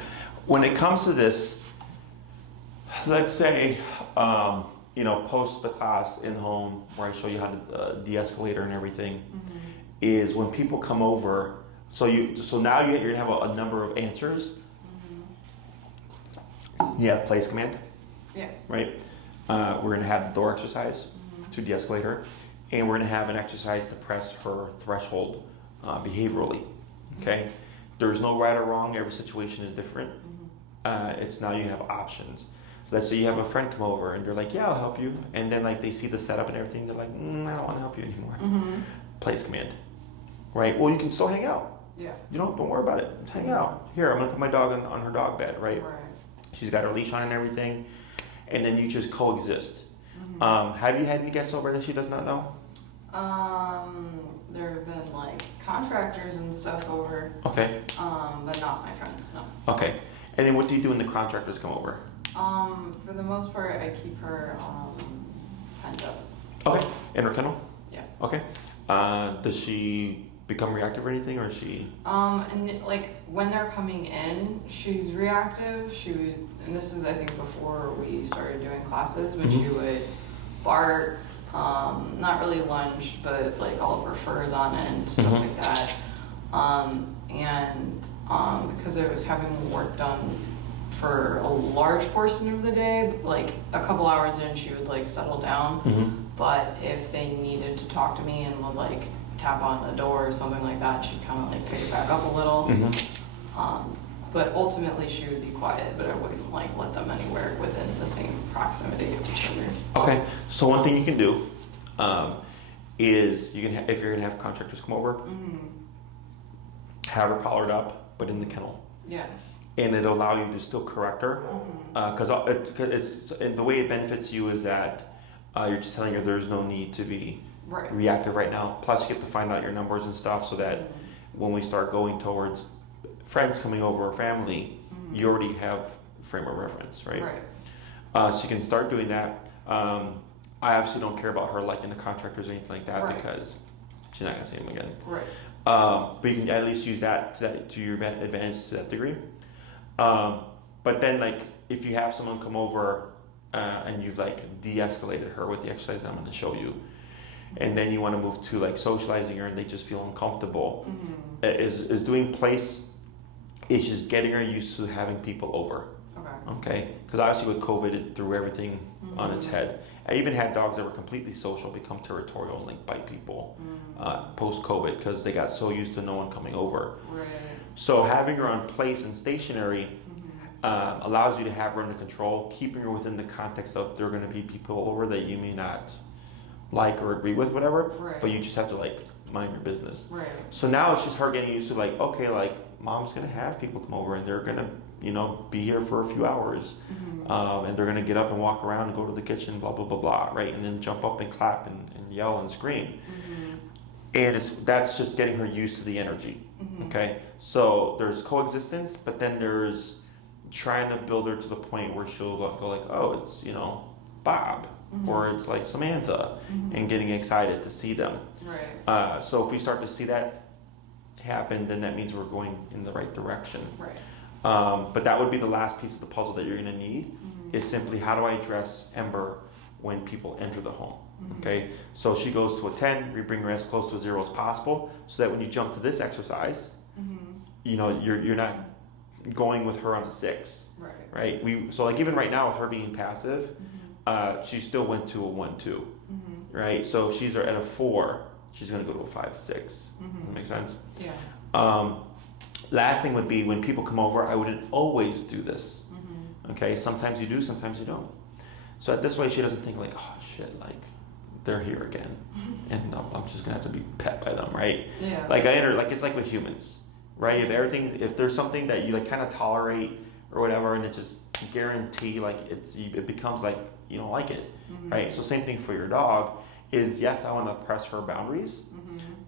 when it comes to this, let's say, post the class in home where I show you how to de-escalate her and everything, is when people come over. So now you're gonna have a number of answers. You have place command. Yeah. Right. We're gonna have the door exercise to de-escalate her, and we're gonna have an exercise to press her threshold behaviorally. Okay. There's no right or wrong. Every situation is different. It's now you have options. So let's say you have a friend come over and you're like, yeah, I'll help you. And then like they see the setup and everything, they're like, I don't want to help you anymore. Place command. Right? Well, you can still hang out. Yeah. Don't worry about it. Just hang out. Here, I'm gonna put my dog on her dog bed, right? Right. She's got her leash on and everything. And then you just coexist. Have you had any guests over that she does not know? There have been like contractors and stuff over. Okay. But not my friends, no. Okay. And then what do you do when the contractors come over? For the most part, I keep her penned up. Okay. In her kennel? Yeah. Okay. Does she become reactive or anything, or is she? And like when they're coming in, she's reactive. She would, and this is I think before we started doing classes, but she would bark, not really lunged, but like all of her furs on it and stuff Mhm. like that. Because I was having work done for a large portion of the day, like a couple hours in, she would like settle down. Mhm. But if they needed to talk to me and would like tap on the door or something like that, she'd kind of like pick it back up a little. Mhm. But ultimately she would be quiet, but I wouldn't like let them anywhere within the same proximity of each other. Okay, so one thing you can do is you can if you're gonna have contractors come over, have her collared up, but in the kennel, Yeah. and it'll allow you to still correct her, because the way it benefits you is that you're just telling her there's no need to be Right. reactive right now. Plus, you get to find out your numbers and stuff, so that when we start going towards friends coming over or family, you already have frame of reference, right? Right. So you can start doing that. I obviously don't care about her liking the contractors or anything like that, Right. because she's not gonna see them again. Right. But you can at least use that to your advantage to that degree. But then, like, if you have someone come over and you've like de-escalated her with the exercise that I'm going to show you, and then you want to move to like socializing her and they just feel uncomfortable, is doing place is just getting her used to having people over. Okay, because obviously with COVID, it threw everything on its head. I even had dogs that were completely social become territorial and like bite people post-COVID because they got so used to no one coming over. Right. So having her on place and stationary allows you to have her under control, keeping her within the context of there are going to be people over that you may not like or agree with, whatever, Right. but you just have to like mind your business. Right. So now it's just her getting used to like, okay, like mom's going to have people come over and they're going to, you know, be here for a few hours, and they're going to get up and walk around and go to the kitchen, blah, blah, blah, blah, right? And then jump up and clap and yell and scream. And that's just getting her used to the energy, okay? So there's coexistence, but then there's trying to build her to the point where she'll go like, oh, it's, you know, Bob, or it's like Samantha, and getting excited to see them. Right. So if we start to see that happen, then that means we're going in the right direction. Right. But that would be the last piece of the puzzle that you're going to need, is simply how do I address Ember when people enter the home. Okay, so she goes to a 10, we bring her as close to a 0 as possible, so that when you jump to this exercise, you know, you're not going with her on a 6. Right. So like even right now with her being passive, she still went to a 1-2. Right. So if she's at a 4, she's going to go to a 5-6. Does that make sense? Yeah. Last thing would be when people come over, I wouldn't always do this. Okay, sometimes you do, sometimes you don't. So this way she doesn't think like, oh shit, like they're here again, and I'm just gonna have to be pet by them, right? Yeah. Like like it's like with humans, right? If there's something that you like kind of tolerate or whatever, and it just guarantee like it becomes like you don't like it, right? So same thing for your dog is yes, I want to press her boundaries,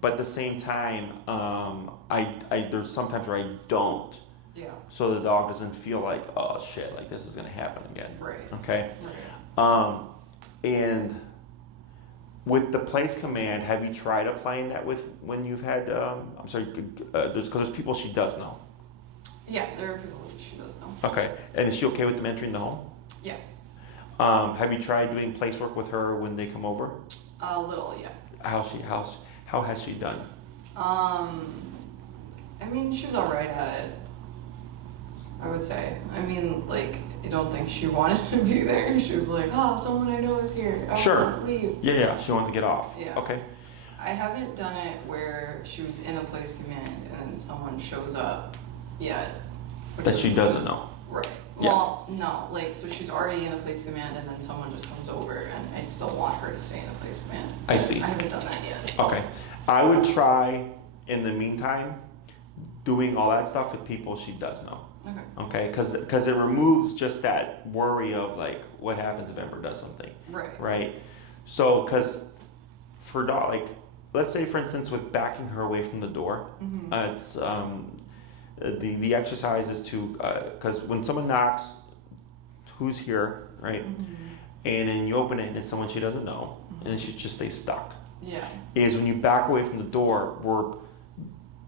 but at the same time, I there's sometimes where I don't. Yeah. So the dog doesn't feel like, oh shit, like this is gonna happen again. Right. Okay. Right. And with the place command, have you tried applying that with when you've had? I'm sorry, there's people she does know. Yeah, there are people she does know. Okay, and is she okay with them entering the home? Yeah. Have you tried doing place work with her when they come over? A little, yeah. How has she done? I mean, she's all right at it, I would say. I mean, like, I don't think she wanted to be there. She was like, oh, someone I know is here. I Sure. want to leave. Yeah, she wanted to get off. Yeah. Okay. I haven't done it where she was in a place command and then someone shows up yet. That she doesn't know. Right. Yeah. Well, no, like, so she's already in a place command and then someone just comes over and I still want her to stay in a place command. I see. I haven't done that yet. Okay. I would try, in the meantime, doing all that stuff with people she does know. Okay. Okay? Because it removes just that worry of, like, what happens if Ember does something. Right. Right? So, because for dog, like, let's say, for instance, with backing her away from the door, it's the exercise is to, because when someone knocks, who's here, right? And then you open it and it's someone she doesn't know, and then she just stays stuck. Yeah. Is when you back away from the door, we're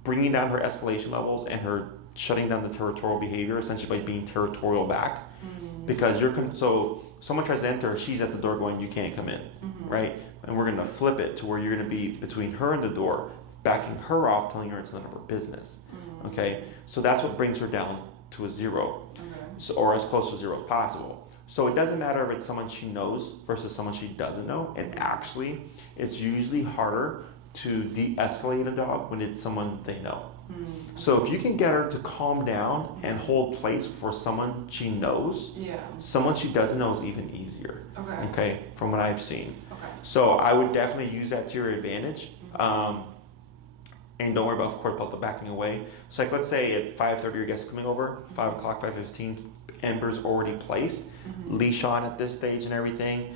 bringing down her escalation levels and her shutting down the territorial behavior, essentially by being territorial back. Because so someone tries to enter, she's at the door going, you can't come in. right? And we're gonna flip it to where you're gonna be between her and the door, backing her off, telling her it's none of her business. Okay, so that's what brings her down to a 0, so, or as close to 0 as possible. So it doesn't matter if it's someone she knows versus someone she doesn't know, and actually, it's usually harder to de-escalate a dog when it's someone they know. So if you can get her to calm down and hold place for someone she knows, someone she doesn't know is even easier. Okay, from what I've seen. So I would definitely use that to your advantage. And don't worry about, of course, about the backing away. So like, let's say at 5:30 your guest's coming over, 5 o'clock, 5:15, Ember's already placed, leash on at this stage and everything.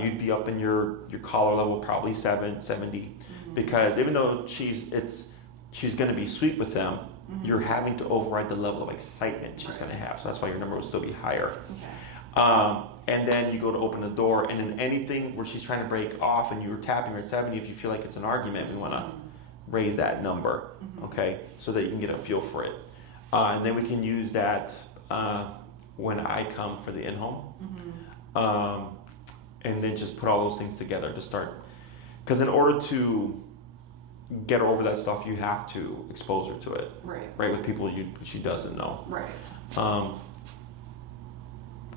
You'd be up in your collar level, probably 70, because even though she's going to be sweet with them, you're having to override the level of excitement she's going to have. So that's why your number will still be higher. And then you go to open the door, and then anything where she's trying to break off and you're tapping her at 70, if you feel like it's an argument, we want to raise that number, okay, so that you can get a feel for it. And then we can use that when I come for the in-home. And then just put all those things together to start. Because in order to get her over that stuff, you have to expose her to it. Right, with people she doesn't know.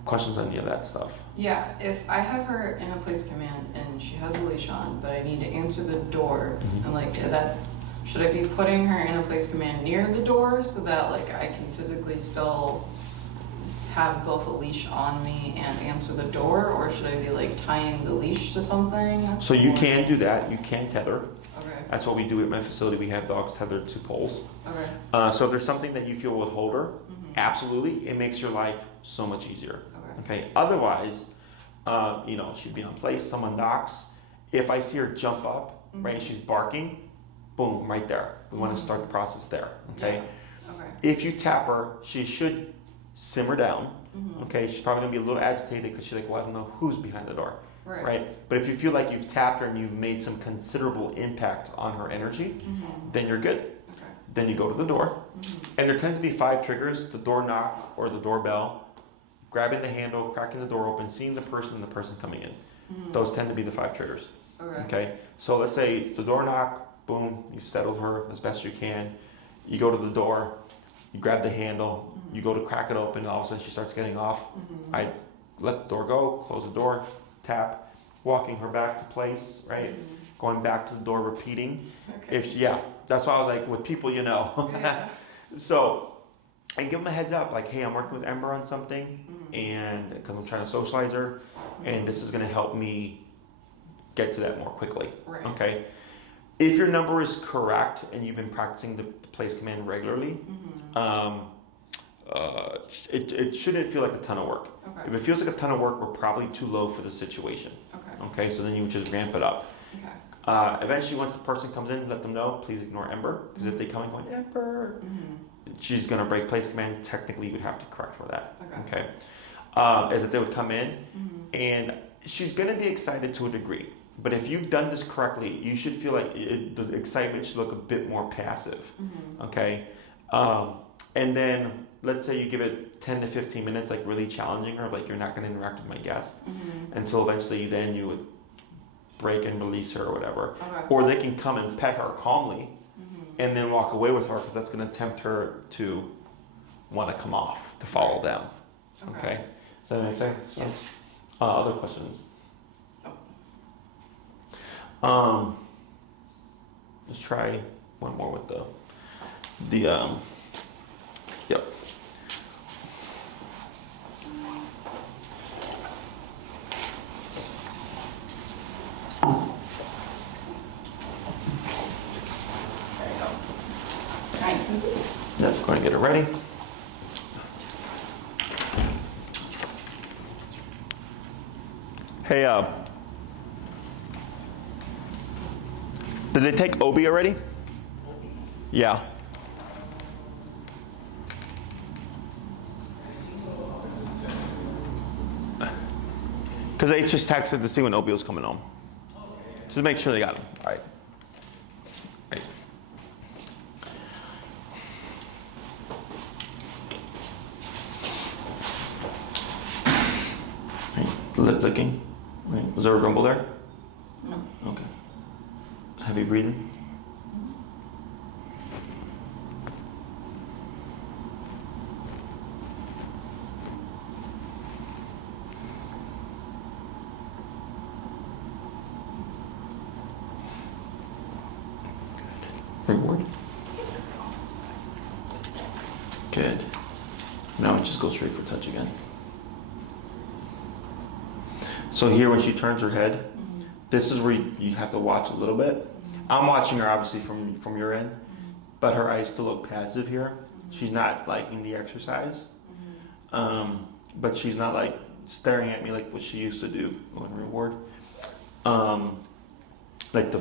Questions on any of that stuff? Yeah, if I have her in a place command and she has a leash on, but I need to answer the door, and like that, should I be putting her in a place command near the door so that like I can physically still have both a leash on me and answer the door, or should I be like tying the leash to something? So you can do that. You can tether. That's what we do at my facility. We have dogs tethered to poles. So if there's something that you feel would hold her, absolutely, it makes your life so much easier. Okay. Otherwise, she'd be on place. Someone knocks. If I see her jump up, right, she's barking. Boom, right there. We want to start the process there. Okay. If you tap her, she should simmer down. Okay. She's probably gonna be a little agitated because she's like, well, I don't know who's behind the door. Right. But if you feel like you've tapped her and you've made some considerable impact on her energy, then you're good. Then you go to the door, and there tends to be 5 triggers: the door knock or the doorbell, grabbing the handle, cracking the door open, seeing the person, and the person coming in. Those tend to be the 5 triggers. Okay. So let's say it's the door knock, boom, you've settled her as best you can. You go to the door, you grab the handle, you go to crack it open, and all of a sudden she starts getting off. I let the door go, close the door, tap, walking her back to place, right? Going back to the door, repeating. That's why I was like, with people you know. So, and give them a heads up, like, hey, I'm working with Ember on something, and because I'm trying to socialize her, and this is going to help me get to that more quickly. Okay. If your number is correct and you've been practicing the place command regularly, it shouldn't feel like a ton of work. If it feels like a ton of work, we're probably too low for the situation. Okay, so then you would just ramp it up. Eventually, once the person comes in, let them know, please ignore Ember, because if they come in going, Ember, she's going to break place command. Technically, you would have to correct for that. Okay. Is that they would come in, and she's going to be excited to a degree. But if you've done this correctly, you should feel like the excitement should look a bit more passive. Okay. And then let's say you give it 10 to 15 minutes, like really challenging her, like you're not going to interact with my guest until eventually then you would break and release her or whatever. Or they can come and pet her calmly and then walk away with her, because that's going to tempt her to want to come off, to follow them. Okay. Does that make sense? Other questions? Let's try one more with yep. Yep, go ahead and get it ready. Hey, did they take Obi already? Yeah. Because they just texted to see when Obi was coming home. Just make sure they got him. All right. Lip licking. Right. Was there a grumble there? No. Okay. Heavy breathing? Reward? Good. Now we just go straight for touch again. So here when she turns her head, this is where you have to watch a little bit. I'm watching her obviously from your end, but her eyes still look passive here. She's not liking the exercise, but she's not like staring at me like what she used to do on reward. Like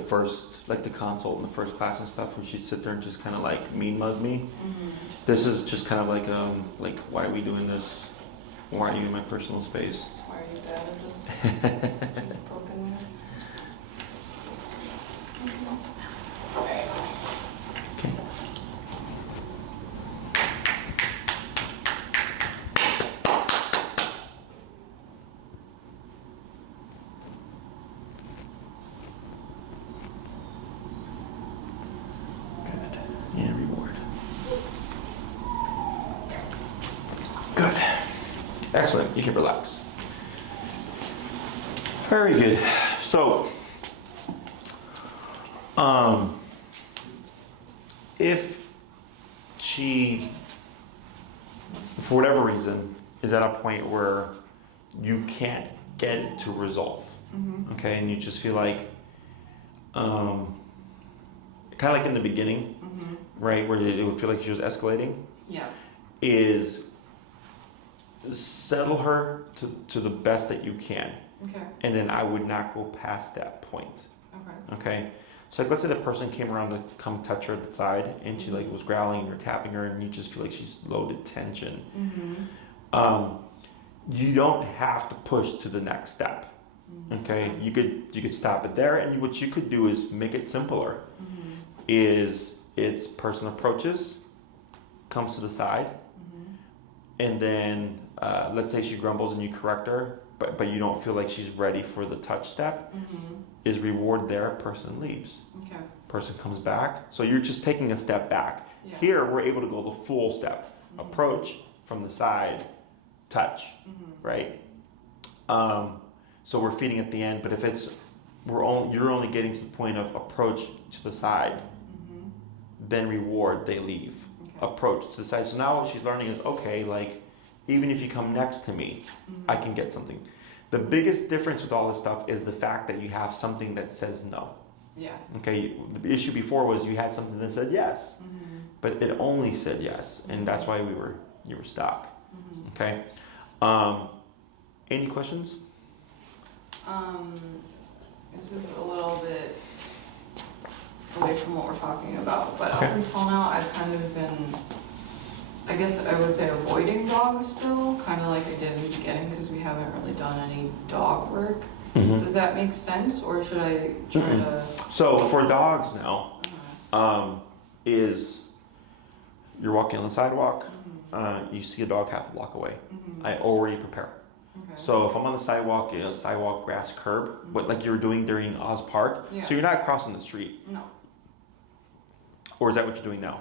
the consult in the first class and stuff, where she'd sit there and just kind of like mean mug me. This is just kind of like why are we doing this? Why are you in my personal space? Why are you bad at this? Broken. Okay. Good. And reward. Good. Excellent. You can relax. Very good. So, if she, for whatever reason, is at a point where you can't get it to resolve, okay, and you just feel like, kind of like in the beginning, right, where it would feel like she was escalating, is settle her to the best that you can. Okay. And then I would not go past that point. Okay. Okay. So like let's say the person came around to come touch her at the side and she like was growling or tapping her and you just feel like she's loaded tension. You don't have to push to the next step. Okay. You could stop it there, and what you could do is make it simpler. Is it's person approaches, comes to the side, and then let's say she grumbles and you correct her, but you don't feel like she's ready for the touch step, is reward there, person leaves. Okay. Person comes back. So you're just taking a step back. Yeah. Here, we're able to go the full step. Approach from the side, touch, right? So we're feeding at the end, but if it's, you're only getting to the point of approach to the side, then reward, they leave. Okay. Approach to the side. So now what she's learning is, okay, like, even if you come next to me, I can get something. The biggest difference with all this stuff is the fact that you have something that says no. Yeah. Okay, the issue before was you had something that said yes, but it only said yes, and that's why you were stuck. Okay. Any questions? This is a little bit away from what we're talking about, but Okay. up until now, I've kind of been, I guess I would say, avoiding dogs still, kind of like I did in the beginning, because we haven't really done any dog work. Does that make sense, or should I try to? So for dogs now, is you're walking on the sidewalk, you see a dog half a block away. I already prepare. Okay. So if I'm on the sidewalk, sidewalk, grass, curb, but like you were doing during Oz Park, Yeah. so you're not crossing the street. No. Or is that what you're doing now?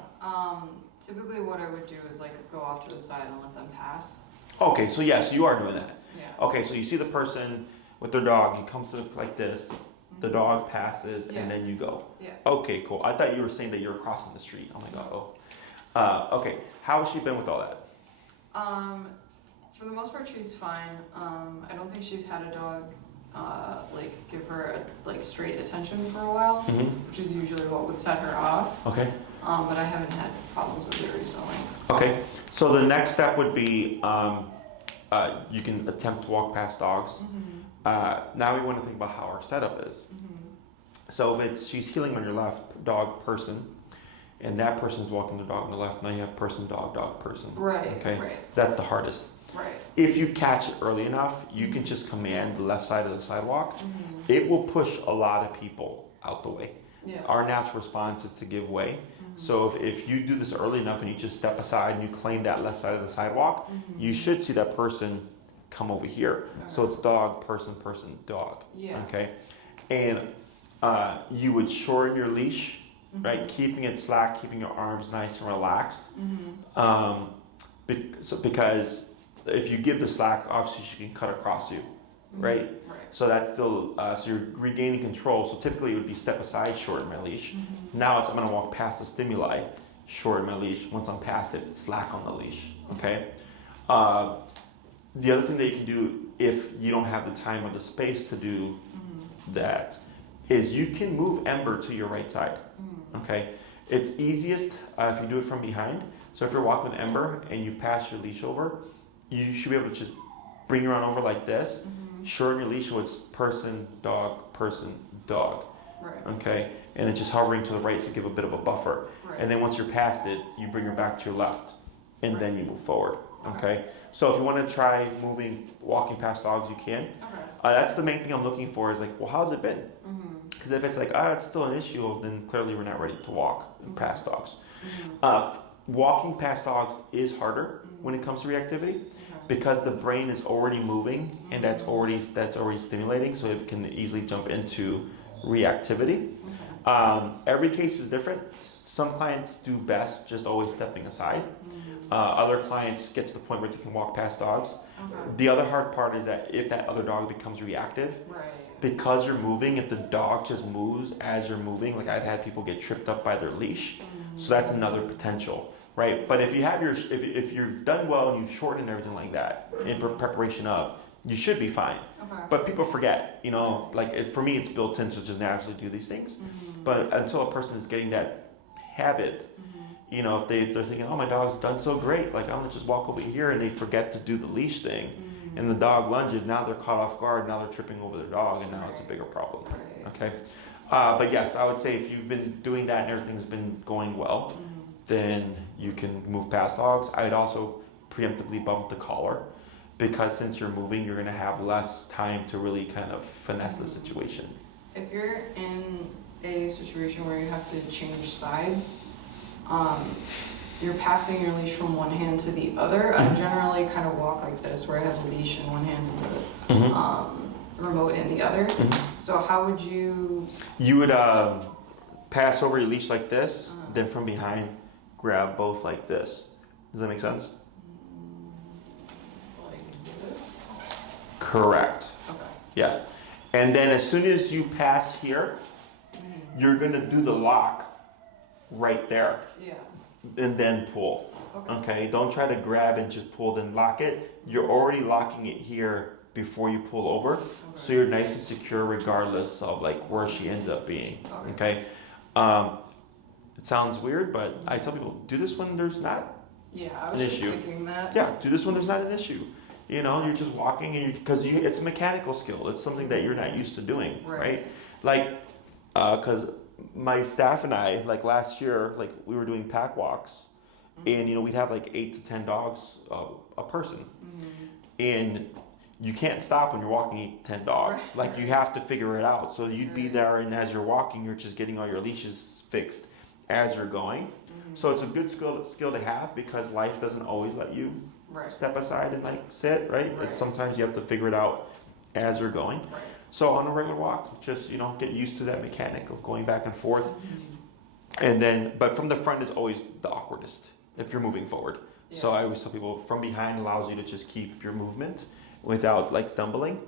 Typically what I would do is like go off to the side and let them pass. Okay, so yes, you are doing that. Yeah. Okay, so you see the person with their dog, he comes to like this, the dog passes, Yeah. and then you go. Yeah. Okay, cool. I thought you were saying that you were crossing the street. I'm like, okay, how has she been with all that? For the most part, she's fine. I don't think she's had a dog like give her like straight attention for a while, which is usually what would set her off. Okay. But I haven't had problems with it recently. Okay, so the next step would be you can attempt to walk past dogs. Now we want to think about how our setup is. So if she's healing on your left, dog, person, and that person's walking the dog on the left, now you have person, dog, dog, person. Right. Okay, Right. that's the hardest. Right. If you catch it early enough, you can just command the left side of the sidewalk. It will push a lot of people out the way. Yeah. Our natural response is to give way. So if you do this early enough and you just step aside and you claim that left side of the sidewalk, you should see that person come over here. So it's dog, person, person, dog. Yeah. Okay. and you would shorten your leash, right? Keeping it slack, keeping your arms nice and relaxed. Because if you give the slack, obviously she can cut across you, right? So that's still, so you're regaining control. So typically it would be step aside, shorten my leash. Now I'm gonna walk past the stimuli, shorten my leash. Once I'm past it, slack on the leash, okay? The other thing that you can do if you don't have the time or the space to do that is you can move Ember to your right side, okay? It's easiest if you do it from behind. So if you're walking with Ember and you pass your leash over, you should be able to just bring your arm over like this, shorten your leash so it's person, dog, okay? And it's just hovering to the right to give a bit of a buffer. And then once you're past it, you bring her back to your left, and then you move forward, okay? So if you want to try walking past dogs, you can. That's the main thing I'm looking for is like, well, how's it been? Because if it's like, it's still an issue, then clearly we're not ready to walk past dogs. Walking past dogs is harder when it comes to reactivity because the brain is already moving and that's already stimulating, so it can easily jump into reactivity. Every case is different. Some clients do best just always stepping aside. Other clients get to the point where they can walk past dogs. The other hard part is that if that other dog becomes reactive, because you're moving, if the dog just moves as you're moving, like I've had people get tripped up by their leash, so that's another potential, right? But if you have if you've done well and you've shortened and everything like that in preparation of, you should be fine. But people forget, for me it's built in to just naturally do these things. But until a person is getting that habit, if they're thinking, oh, my dog's done so great, like I'm gonna just walk over here, and they forget to do the leash thing, and the dog lunges, now they're caught off guard, now they're tripping over their dog, and now it's a bigger problem, okay? But yes, I would say if you've been doing that and everything's been going well, then you can move past dogs. I'd also preemptively bump the collar, because since you're moving, you're gonna have less time to really kind of finesse the situation. If you're in a situation where you have to change sides, you're passing your leash from one hand to the other. I generally kind of walk like this, where I have the leash in one hand and the remote in the other. So how would you? You would pass over your leash like this, then from behind, grab both like this. Does that make sense? Like this? Correct. Okay. Yeah. And then as soon as you pass here, you're gonna do the lock right there. Yeah. And then pull. Okay. Don't try to grab and just pull, then lock it. You're already locking it here before you pull over, so you're nice and secure regardless of like where she ends up being. Okay. It sounds weird, but I tell people do this when there's not an issue. Thinking that. Yeah, do this when there's not an issue. You're just walking, and because it's a mechanical skill. It's something that you're not used to doing, right? Like, because my staff and I, like last year, like we were doing pack walks, and we'd have like 8 to 10 dogs a person, and you can't stop when you're walking 8 to 10 dogs. Like you have to figure it out. So you'd be there, and as you're walking, you're just getting all your leashes fixed as you're going. So it's a good skill to have, because life doesn't always let you step aside and like sit, right? It's sometimes you have to figure it out as you're going. So on a regular walk, just get used to that mechanic of going back and forth. And then, but from the front is always the awkwardest if you're moving forward. So I always tell people from behind allows you to just keep your movement without like stumbling,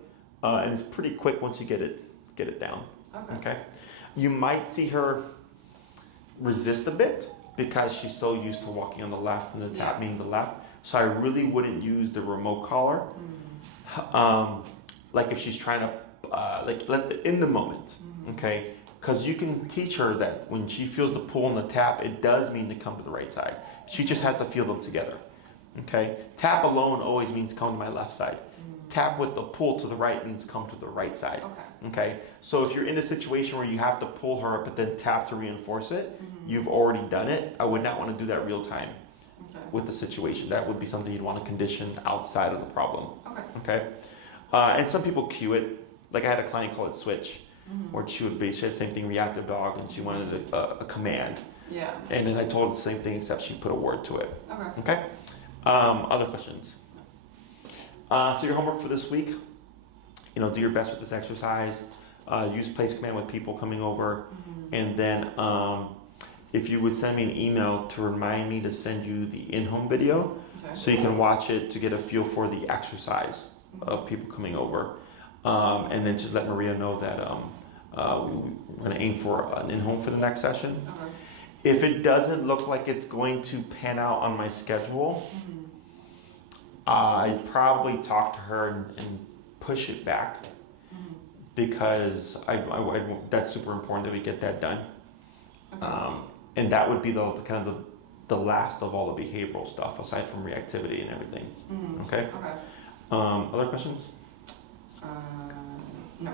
and it's pretty quick once you get it down. Okay. You might see her resist a bit because she's so used to walking on the left and the tap being the left. So I really wouldn't use the remote collar. Like if she's trying to in the moment, okay? Because you can teach her that when she feels the pull and the tap, it does mean to come to the right side. She just has to feel them together, okay? Tap alone always means come to my left side. Tap with the pull to the right means come to the right side, okay? So if you're in a situation where you have to pull her but then tap to reinforce it, you've already done it. I would not want to do that real time with the situation. That would be something you'd want to condition outside of the problem, okay? And some people cue it. Like I had a client call it switch, where she had the same thing, reactive dog, and she wanted a command. Yeah. And then I told her the same thing, except she put a word to it. Okay. Other questions? So your homework for this week, do your best with this exercise. use place command with people coming over. Mhm. And then if you would send me an email to remind me to send you the in-home video Okay. so you can watch it to get a feel for the exercise of people coming over. And then just let Maria know that we're going to aim for an in-home for the next session. Okay. If it doesn't look like it's going to pan out on my schedule, Mhm. I'd probably talk to her and push it back Mhm. because that's super important that we get that done. Okay. And that would be the kind of the last of all the behavioral stuff aside from reactivity and everything. Mhm. Okay? Okay. Other questions? No.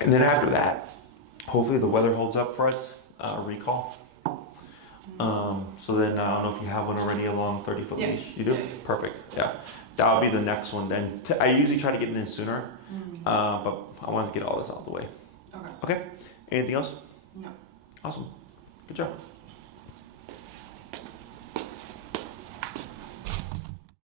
And then after that, hopefully the weather holds up for us. Recall. So then I don't know if you have one already along 30-foot Yeah. leash. You do? Yeah. Perfect. Yeah. That'll be the next one then. I usually try to get it in sooner, Mhm. but I wanted to get all this out of the way. Okay. Okay. Anything else? No. Awesome. Good job.